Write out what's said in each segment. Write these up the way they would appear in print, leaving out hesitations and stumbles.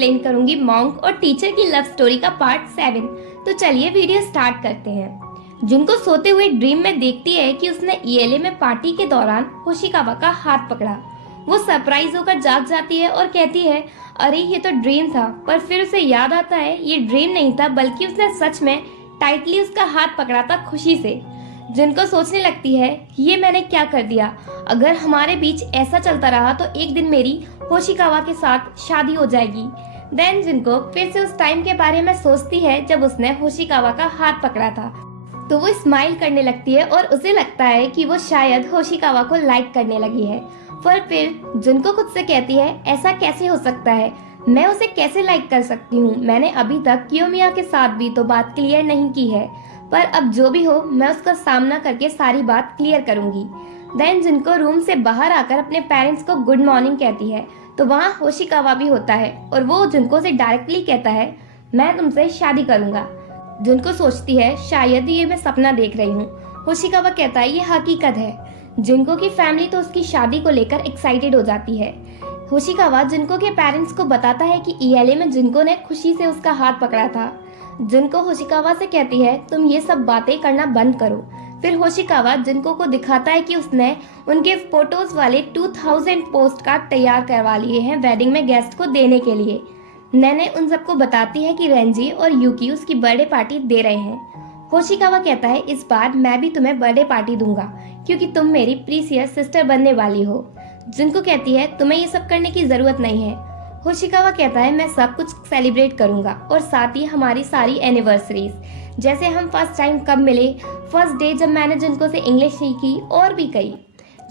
Explain करूंगी monk और teacher की लव स्टोरी का पार्ट 7। तो चलिए वीडियो स्टार्ट करते हैं। जुनको सोते हुए ड्रीम में देखती है कि उसने ईएलए में पार्टी के दौरान होशिकावा का हाथ पकड़ा। वो सरप्राइज होकर जाग जाती है और कहती है, अरे ये तो ड्रीम था। पर फिर उसे याद आता है ये ड्रीम नहीं था, बल्कि उसने सच में टाइटली उसका हाथ पकड़ा था खुशी से। जिनको सोचने लगती है, ये मैंने क्या कर दिया। अगर हमारे बीच ऐसा चलता रहा तो एक दिन मेरी होशिकावा के साथ शादी हो जाएगी। देन जिनको फिर से उस टाइम के बारे में सोचती है जब उसने होशिकावा का हाथ पकड़ा था। तो वो स्माइल करने लगती है और उसे लगता है कि वो शायद होशिकावा को लाइक करने लगी है। पर फिर जिनको खुद से कहती है, ऐसा कैसे हो सकता है, मैं उसे कैसे लाइक कर सकती हूँ। मैंने अभी तक कियोमिया के साथ भी तो बात क्लियर नहीं की है, पर अब जो भी हो मैं उसका सामना करके सारी बात क्लियर करूंगी। देन जिनको रूम से बाहर आकर अपने पेरेंट्स को गुड मॉर्निंग कहती है तो वहाँ होशिकावा भी होता है और वो जिनको से डायरेक्टली कहता है, मैं तुमसे शादी करूंगा। जिनको सोचती है शायद ये मैं सपना देख रही हूँ। होशिकावा कहता है ये हकीकत है। जिनको की फैमिली तो उसकी शादी को लेकर एक्साइटेड हो जाती है। होशिकावा जिनको के पेरेंट्स को बताता है कि ईएलए में जिनको ने खुशी से उसका हाथ पकड़ा था। जिनको होशिकावा से कहती है, तुम ये सब बातें करना बंद करो। फिर होशिकावा जिनको को दिखाता है कि उसने उनके फोटोज वाले 2000 पोस्ट कार्ड तैयार करवा लिए हैं वेडिंग में गेस्ट को देने के लिए। नैने उन सबको बताती है कि रेंजी और यूकी उसकी बर्थडे पार्टी दे रहे हैं। होशिकावा कहता है, इस बार मैं भी तुम्हें बर्थडे पार्टी दूंगा क्योंकि तुम मेरी प्रीसियस सिस्टर बनने वाली हो। जिनको कहती है, तुम्हें ये सब करने की जरूरत नहीं है। होशिकावा कहता है, मैं सब कुछ सेलिब्रेट करूंगा और साथ ही हमारी सारी एनिवर्सरीज, जैसे हम फर्स्ट टाइम कब मिले, फर्स्ट डे जब मैंने जिनको से इंग्लिश सीखी और भी कई।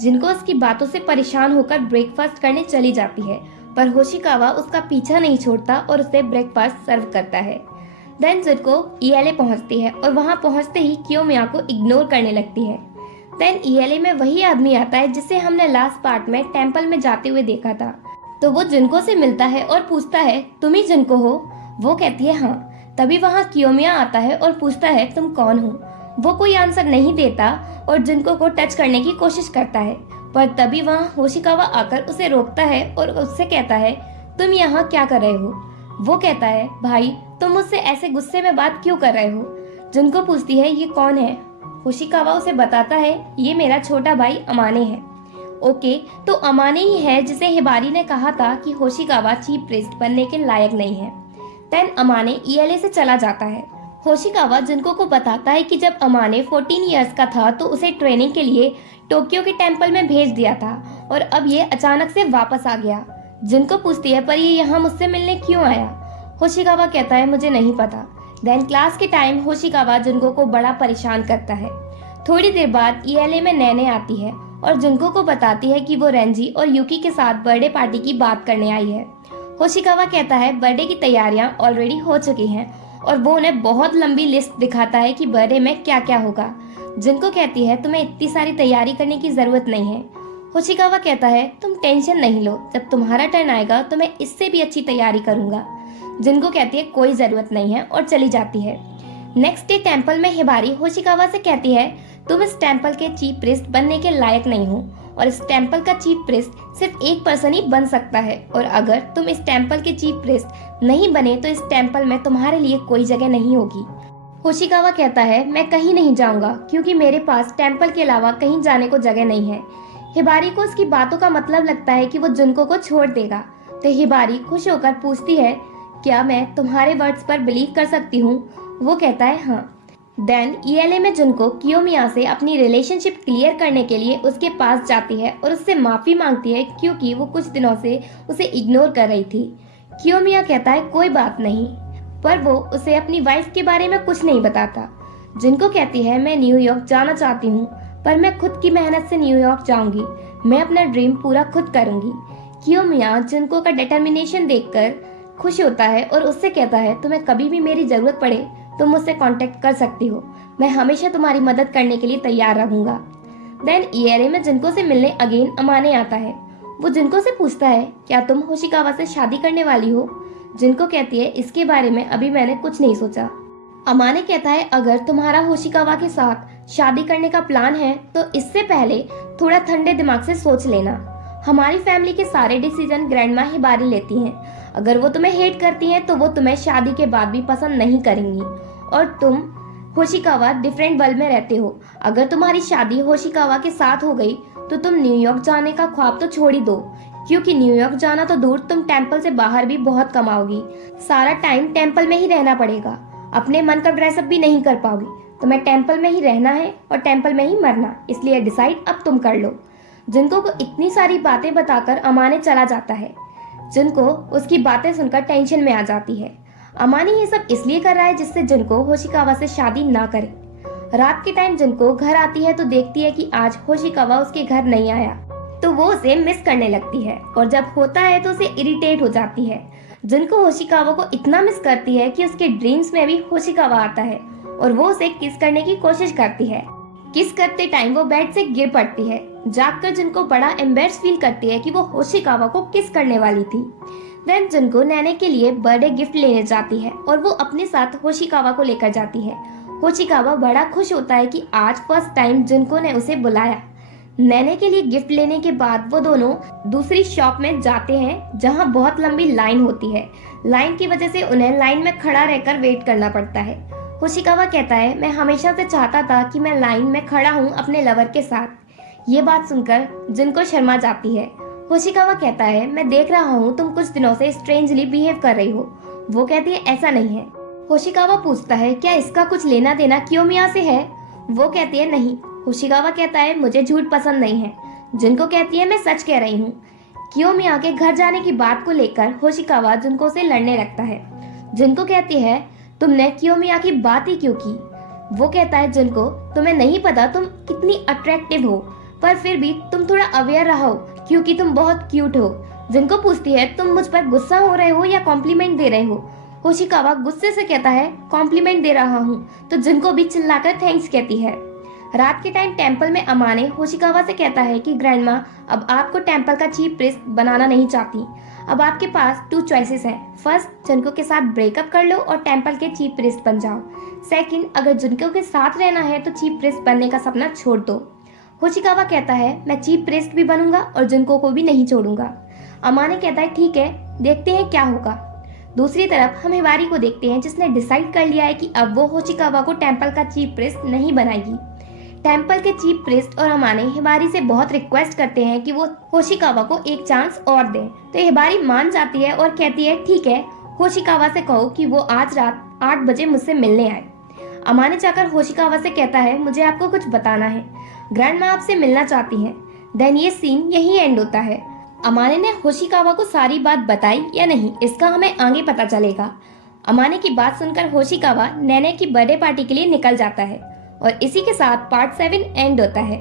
जिनको उसकी बातों से परेशान होकर ब्रेकफास्ट करने चली जाती है, पर होशिकावा उसका पीछा नहीं छोड़ता और उसे ब्रेकफास्ट सर्व करता है। देन जिनको ईएलए पहुंचती है और वहां पहुंचते ही कियोमिया को इग्नोर करने लगती है। देन ईएलए में वही आदमी आता है जिसे हमने लास्ट पार्ट में टेम्पल में जाते हुए देखा था। तो वो जिनको से मिलता है और पूछता है, तुम ही जिनको हो? वो कहती है हाँ। तभी वहाँ कियोमिया आता है और पूछता है, तुम कौन हो? वो कोई आंसर नहीं देता और जिनको को टच करने की कोशिश करता है, पर तभी वहाँ होशिकावा आकर उसे रोकता है और उससे कहता है, तुम यहाँ क्या कर रहे हो? वो कहता है, भाई तुम मुझसे ऐसे गुस्से में बात क्यों कर रहे हो? जिनको पूछती है, ये कौन है? होशिकावा उसे बताता है, ये मेरा छोटा भाई अमाने है। ओके, तो अमाने ही है जिसे हिबारी ने कहा था कि होशिकावा चीफ प्रीस्ट बनने के लायक नहीं है। देन अमाने ईएलए से चला जाता है। होशिकावा जिनको को बताता है कि जब अमाने 14 इयर्स का था तो उसे ट्रेनिंग के लिए टोक्यो के टेम्पल में भेज दिया था और अब ये अचानक से वापस आ गया। जिनको पूछती है, पर ये यहाँ मुझसे मिलने क्यों आया? होशिकावा कहता है, मुझे नहीं पता। देन क्लास के टाइम होशिकावा जिनको को बड़ा परेशान करता है। थोड़ी देर बाद ईएलए में नैने आती है और जिनको को बताती है कि वो रेंजी और यूकी के साथ बर्थडे पार्टी की बात करने आई है। होशिकावा कहता है, बर्थडे की तैयारियां ऑलरेडी हो चुकी हैं और वो उन्हें बहुत लंबी लिस्ट दिखाता है कि बर्थडे में क्या क्या होगा। जिनको कहती है, तुम्हें इतनी सारी तैयारी करने की जरूरत नहीं है। होशिकावा कहता है, तुम टेंशन नहीं लो, जब तुम्हारा टर्न आएगा तो मैं इससे भी अच्छी तैयारी करूंगा। जिनको कहती है, कोई जरूरत नहीं है और चली जाती है। नेक्स्ट डे टेम्पल में हिबारी होशिकावा से कहती है, तुम इस टेम्पल के चीफ प्रीस्ट बनने के लायक नहीं हो और इस टेम्पल का चीफ प्रीस्ट सिर्फ एक पर्सन ही बन सकता है और अगर तुम इस टेम्पल के चीफ प्रीस्ट नहीं बने तो इस टेम्पल में तुम्हारे लिए कोई जगह नहीं होगी। होशिकावा कहता है, मैं कहीं नहीं जाऊंगा क्योंकि मेरे पास टेम्पल के अलावा कहीं जाने को जगह नहीं है। हिबारी को उसकी बातों का मतलब लगता है कि वो जुनको को छोड़ देगा। तो हिबारी खुश होकर पूछती है, क्या मैं तुम्हारे वर्ड्स पर बिलीव कर सकती हूँ? वो कहता है हाँ। देन ईएलए में जिनको कियोमिया से अपनी रिलेशनशिप क्लियर करने के लिए उसके पास जाती है और उससे माफी मांगती है क्योंकि वो कुछ दिनों से उसे इग्नोर कर रही थी। कियोमिया कहता है, कोई बात नहीं, पर वो उसे अपनी वाइफ के बारे में कुछ नहीं बताता। जिनको कहती है, मैं न्यूयॉर्क जाना चाहती हूँ, पर मैं खुद की मेहनत से न्यूयॉर्क जाऊंगी। मैं अपना ड्रीम पूरा खुद करूंगी। कियोमिया जिनको का डिटर्मिनेशन देखकर खुश होता है और उससे कहता है, तुम्हें कभी भी मेरी जरूरत पड़े तुम मुझसे कांटेक्ट कर सकती हो, मैं हमेशा तुम्हारी मदद करने के लिए तैयार रहूंगा। देन ईएलए में जिनको से मिलने अगेन अमाने आता है। वो जिनको से पूछता है, क्या तुम होशिकावा से शादी करने वाली हो? जिनको कहती है, इसके बारे में अभी मैंने कुछ नहीं सोचा। अमाने कहता है, अगर तुम्हारा होशिकावा के साथ शादी करने का प्लान है तो इससे पहले थोड़ा ठंडे दिमाग से सोच लेना। हमारी फैमिली के सारे डिसीजन ग्रैंडमा हिबारी लेती हैं। अगर वो तुम्हें हेट करती हैं तो वो तुम्हें शादी के बाद भी पसंद नहीं करेंगी और तुम होशिकावा डिफरेंट वर्ल्ड में रहते हो। अगर तुम्हारी शादी होशिकावा के साथ हो गई तो तुम न्यूयॉर्क जाने का ख्वाब तो छोड़ ही दो, क्योंकि न्यूयॉर्क जाना तो दूर, तुम टेम्पल से बाहर भी बहुत कमाओगी। सारा टाइम टेम्पल में ही रहना पड़ेगा, अपने मन का ड्रेसअप भी नहीं कर पाओगी। तुम्हें टेम्पल में ही रहना है और टेम्पल में ही मरना, इसलिए डिसाइड अब तुम कर लो। जिनको को इतनी सारी बातें बताकर अमाने चला जाता है। जिनको उसकी बातें सुनकर टेंशन में आ जाती है। अमाने ये सब इसलिए कर रहा है जिससे जिनको होशिकावा से शादी ना करे। रात के टाइम जिनको घर आती है तो देखती है कि आज होशिकावा उसके घर नहीं आया, तो वो उसे मिस करने लगती है और जब होता है तो उसे इरिटेट हो जाती है। जिनको होशिकावा को इतना मिस करती है कि उसके ड्रीम्स में भी होशिकावा आता है और वो उसे किस करने की कोशिश करती है। किस करते टाइम वो बेड से गिर पड़ती है। जागकर जिनको बड़ा एम्बेरस फील करती है कि वो होशिकावा को किस करने वाली थी। देन जिनको नैने के लिए बर्थडे गिफ्ट लेने जाती है और वो अपने साथ होशिकावा को लेकर जाती है। होशिकावा बड़ा खुश होता है कि आज फर्स्ट टाइम जिनको ने उसे बुलाया। नैने के लिए गिफ्ट लेने के बाद वो दोनों दूसरी शॉप में जाते हैं जहां बहुत लंबी लाइन होती है। लाइन की वजह से उन्हें लाइन में खड़ा रहकर वेट करना पड़ता है। होशिकावा कहता है, मैं हमेशा से चाहता था कि मैं लाइन में खड़ा हूँ अपने लवर के साथ। ये बात सुनकर जिनको शर्मा जाती है। होशिकावा कहता है, मैं देख रहा हूँ तुम कुछ दिनों से स्ट्रेंजली बिहेव कर रही हो। वो कहती है, ऐसा नहीं है। होशिकावा पूछता है, क्या इसका कुछ लेना देना कियोमिया से है? वो कहती है, नहीं। होशिकावा कहता है, मुझे झूठ पसंद नहीं है। जिनको कहती है, मैं सच कह रही हूँ। कियोमिया के घर जाने की बात को लेकर होशिकावा जिनको से लड़ने लगता है। जिनको कहती है, तुमने कियोमिया की बात ही क्यों की? वो कहता है, जिनको तुम्हें नहीं पता तुम कितनी अट्रैक्टिव हो, पर फिर भी तुम थोड़ा अवेयर रहो क्योंकि तुम बहुत क्यूट हो। जिनको पूछती है, तुम मुझ पर गुस्सा हो रहे हो या कॉम्प्लीमेंट दे रहे हो? होशिकावा गुस्से से कहता है, कॉम्प्लीमेंट दे रहा हूँ। तो जिनको भी चिल्लाकर थैंक्स कहती है। रात के टाइम टेम्पल में अमाने होशिकावा से कहता है कि ग्रैंडमा, अब आपको टेम्पल का चीफ प्रीस्ट बनाना नहीं चाहती। अब आपके पास 2 चॉइसेस हैं। फर्स्ट, जिनको के साथ ब्रेकअप कर लो और टेम्पल के चीफ प्रीस्ट बन जाओ। सेकंड, अगर जिनको के साथ रहना है तो चीफ प्रीस्ट बनने का सपना छोड़ दो। होशिकावा कहता है, मैं चीफ प्रीस्ट भी बनूंगा और जिनको को भी नहीं छोड़ूंगा। अमाने कहता है, ठीक है, देखते हैं क्या होगा। दूसरी तरफ हम हिबारी को देखते हैं जिसने डिसाइड कर लिया है कि अब वो होशिकावा को टेम्पल का चीफ प्रीस्ट नहीं बनाएगी। टेम्पल के चीफ प्रीस्ट और अमाने हिबारी से बहुत रिक्वेस्ट करते हैं कि वो होशिकावा को एक चांस और दें, तो हिबारी मान जाती है और कहती है, ठीक है, होशिकावा से कहो कि वो आज रात 8 बजे मुझसे मिलने आए। अमाने जाकर होशिकावा से कहता है, मुझे आपको कुछ बताना है, ग्रैंडमा आपसे मिलना चाहती हैं। देन ये सीन यही एंड होता है। अमाने ने होशिकावा को सारी बात बताई या नहीं, इसका हमें आगे पता चलेगा। अमाने की बात सुनकर होशिकावा नैने की बर्थडे पार्टी के लिए निकल जाता है और इसी के साथ पार्ट 7 एंड होता है।